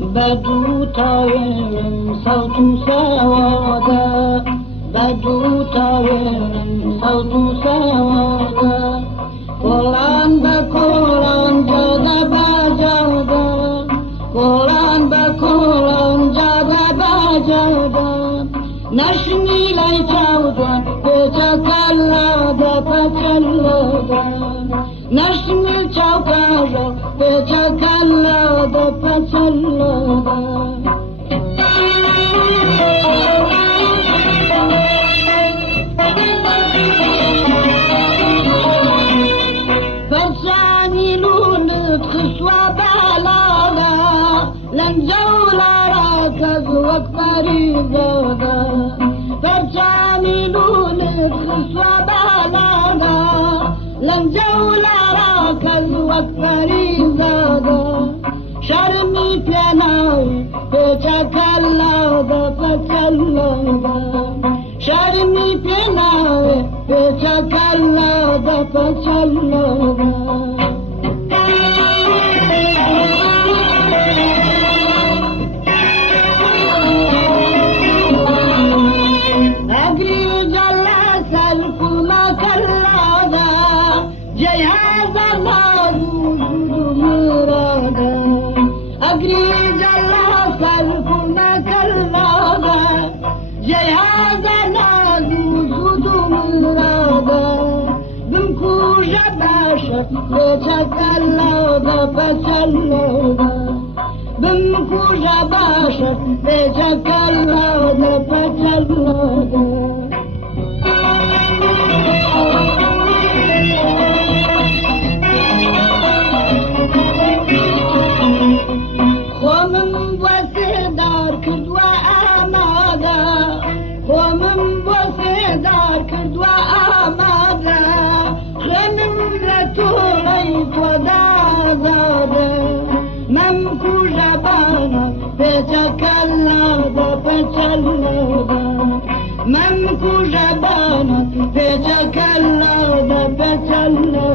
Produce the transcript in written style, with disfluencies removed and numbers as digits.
بدو طاير صوت سوادا بدو طاير صوت سوادا قرآن بقرآن جادا بجادا قرآن بقرآن جادا بجادا نشني لي جادا بتكلدا بتكلدا نشني جادا بتكلدا بتكلدا فرساني لونك خسوة بلالا لن زولا راكز وكفريزادا فرساني لونك خسوة بلالا لن زولا راكز وكفريزادا شرمي بيناوي بتكلدا بتكلدا شرمي بيناوي بتكلدا بتكلدا أجري جلس الكما كلادا جهاز الموجود مرادا أجري جلس الكما كلادا جهاز الموجود مرادا بمكو جباشر بتكلدا بتكلدا بمكو جباشر بتكلدا بتكلدا ومن بوسدار كدوا آمادا ومن بوسدار كدوا آمادا خنم لتوري فدازادا ممكو جبانا بتكلدا بتكلدا ممكو جبانا بتكلدا بتكلدا